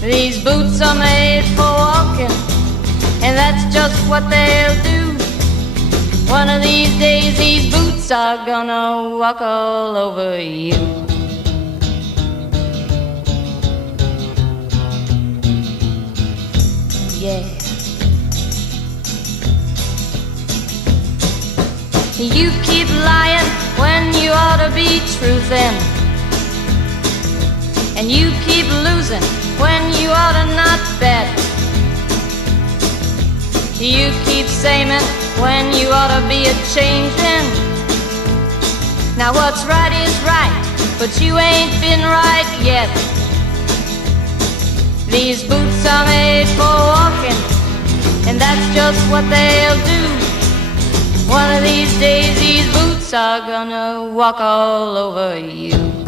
These boots are made for walking, and that's just what they'll do. One of these days these boots are gonna walk all over you. Yeah. You keep lying when you ought to be truthin', and you keep losing when you ought to not bet. You keep saying when you ought to be a-changin'. Now what's right is right, but you ain't been right yet. These boots are made for walking, and that's just what they'll do. One of these days these boots are gonna walk all over you.